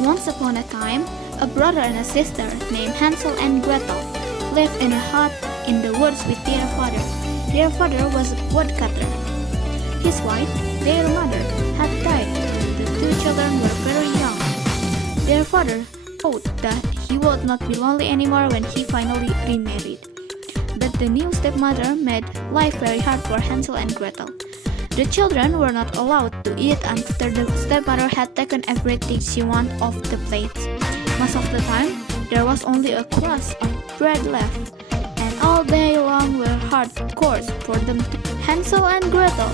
Once upon a time, a brother and a sister named Hansel and Gretel lived in a hut in the woods with their father. Their father was a woodcutter. His wife, their mother, had died. The two children were very young. Their father thought that he would not be lonely anymore when he finally remarried. But the new stepmother made life very hard for Hansel and Gretel. The children were not allowed to eat after the stepmother had taken everything she wanted off the plates. Most of the time, there was only a crust of bread left, and all day long were hard chores for them. Hansel and Gretel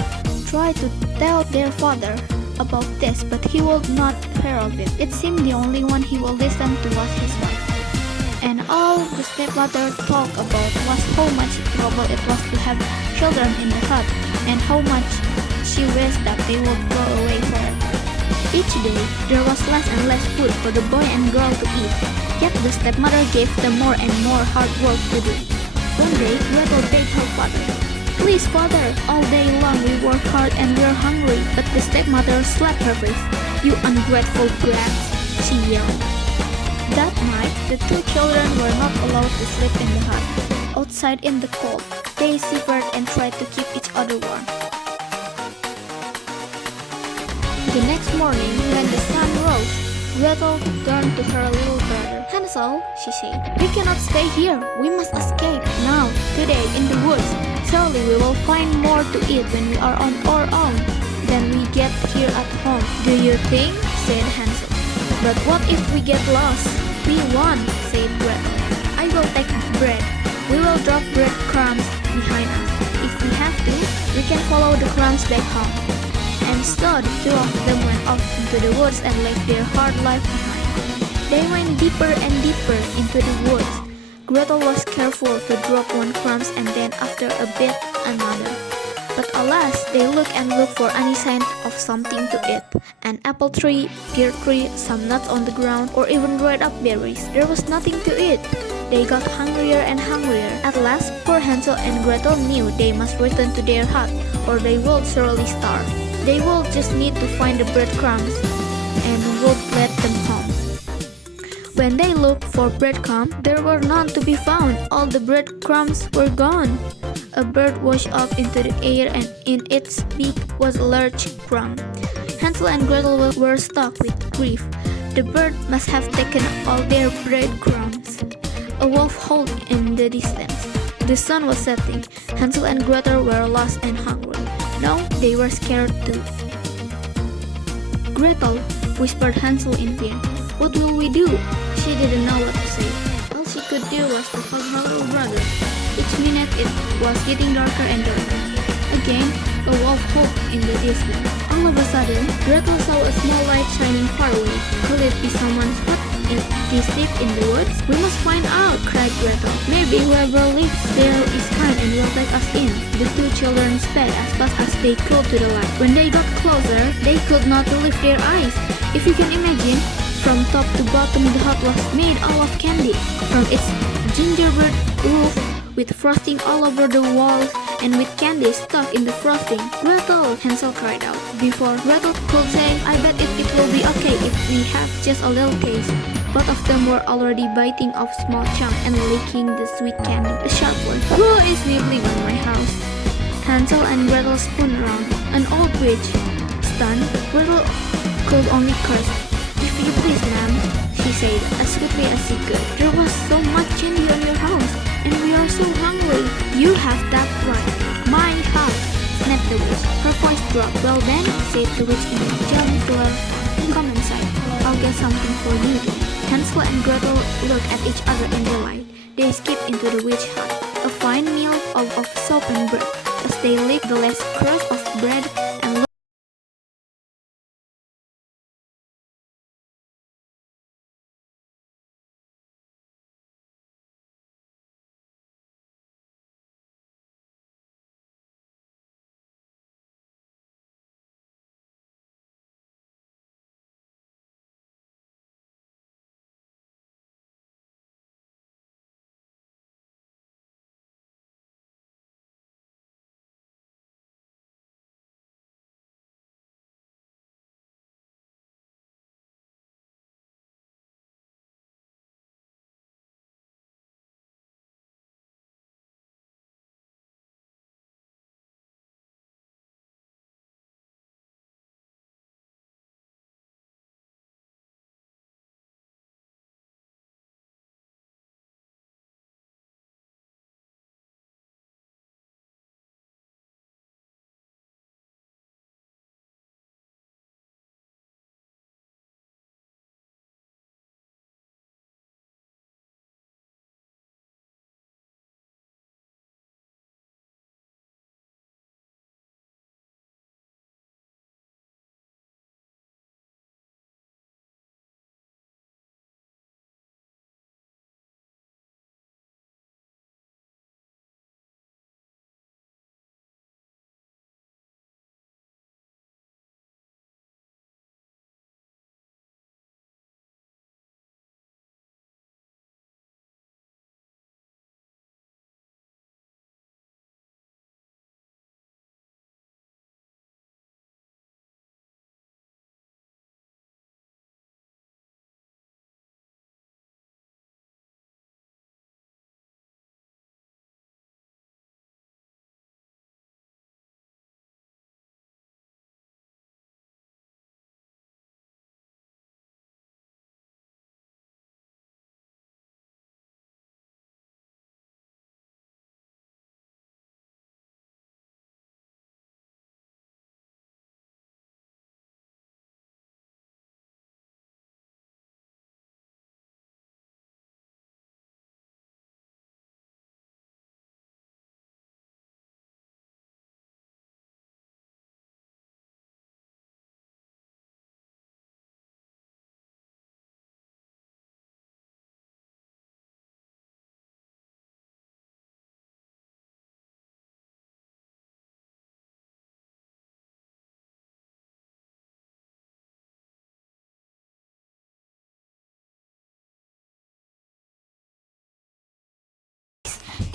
tried to tell their father about this, but he would not hear of it. It seemed the only one he would listen to was his wife. And all the stepmother talked about was how much trouble it was to have children in the hut, and how much she wished that they would go away forever. Each day, there was less and less food for the boy and girl to eat, yet the stepmother gave them more and more hard work to do. One day, Gretel begged her father, "Please, father, all day long we work hard and we're hungry." But the stepmother slapped her face. "You ungrateful brat," she yelled. That night, the two children were not allowed to sleep in the hut. Outside in the cold, they shivered and tried to keep each other warm. The next morning, when the sun rose, Gretel turned to her little brother. "Hansel," she said, "we cannot stay here. We must escape now, today, in the woods. Surely we will find more to eat when we are on our own than we get here at home." "Do you think?" said Hansel. "But what if we get lost?" "We won't," said Gretel. "I will take bread. We will drop breadcrumbs behind us. If we have to, we can follow the crumbs back home." And so the two of them went off into the woods and left their hard life behind. They went deeper and deeper into the woods. Gretel was careful to drop one crumb and then after a bit another. But alas, they looked and looked for any sign of something to eat. An apple tree, pear tree, some nuts on the ground, or even dried up berries. There was nothing to eat. They got hungrier and hungrier. At last, poor Hansel and Gretel knew they must return to their hut, or they would surely starve. They would just need to find the breadcrumbs and would let them home. When they looked for breadcrumbs, there were none to be found. All the breadcrumbs were gone. A bird washed up into the air, and in its beak was a large crumb. Hansel and Gretel were struck with grief. The bird must have taken all their breadcrumbs. A wolf howled in the distance. The sun was setting. Hansel and Gretel were lost and hungry. Now they were scared too. "Gretel," whispered Hansel in fear, "what will we do?" She didn't know what to say. All she could do was to hug her little brother. Each minute it was getting darker and darker. Again, a wolf howled in the distance. All of a sudden, Gretel saw a small light shining far away. Could it be someone's hut this deep in the woods? "We must find out," cried Gretel. "Maybe whoever lives there is kind and will take us in." The two children sped as fast as they could to the light. When they got closer, they could not believe their eyes. If you can imagine, from top to bottom the hut was made all of candy. From its gingerbread roof, with frosting all over the walls, and with candy stuck in the frosting. "Gretel!" Hansel cried out. Before Gretel could say, "I bet it will be okay if we have just a little taste," both of them were already biting off small chunks and licking the sweet candy. A sharp one, "Who is nibbling on my house?" Hansel and Gretel spun around. An old witch. Stunned, Gretel could only curse. "If you please, ma'am," she said as swiftly as she could. "There was so much candy on your house, and we are so hungry." "You have that right. My house," snapped the witch. Her voice dropped. "Well then," said the witch in a gentler tone, "come inside. I'll get something for you." Hansel and Gretel looked at each other in delight. They skipped into the witch hut. A fine meal of soap and bread. As they licked the last crust of bread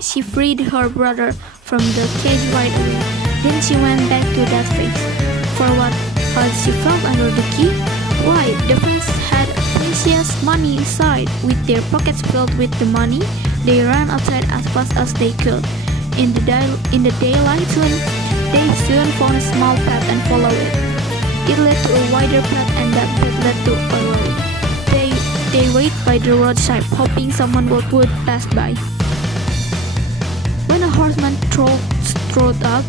she freed her brother from the cage right away. Then she went back to that face. For what had she found under the key? Why, the face had precious money inside. With their pockets filled with the money, they ran outside as fast as they could. In the daylight they soon found a small path and followed it. It led to a wider path, and that path led to a road. They waited by the roadside, hoping someone would pass by. When a horseman strode up,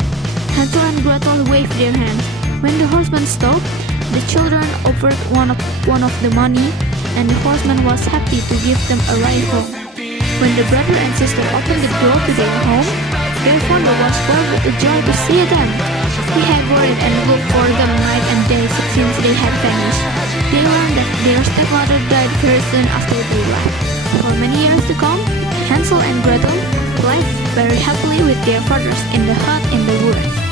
Hansel and Gretel waved their hands. When the horseman stopped, the children offered one of the money, and the horseman was happy to give them a ride home. When the brother and sister opened the door to their home, their father was filled with the joy to see them. He had worried and looked for them night and day since they had vanished. They learned that their stepmother died very soon after they left. For many years to come, Hansel and Gretel lived very happily with their fathers in the hut in the woods.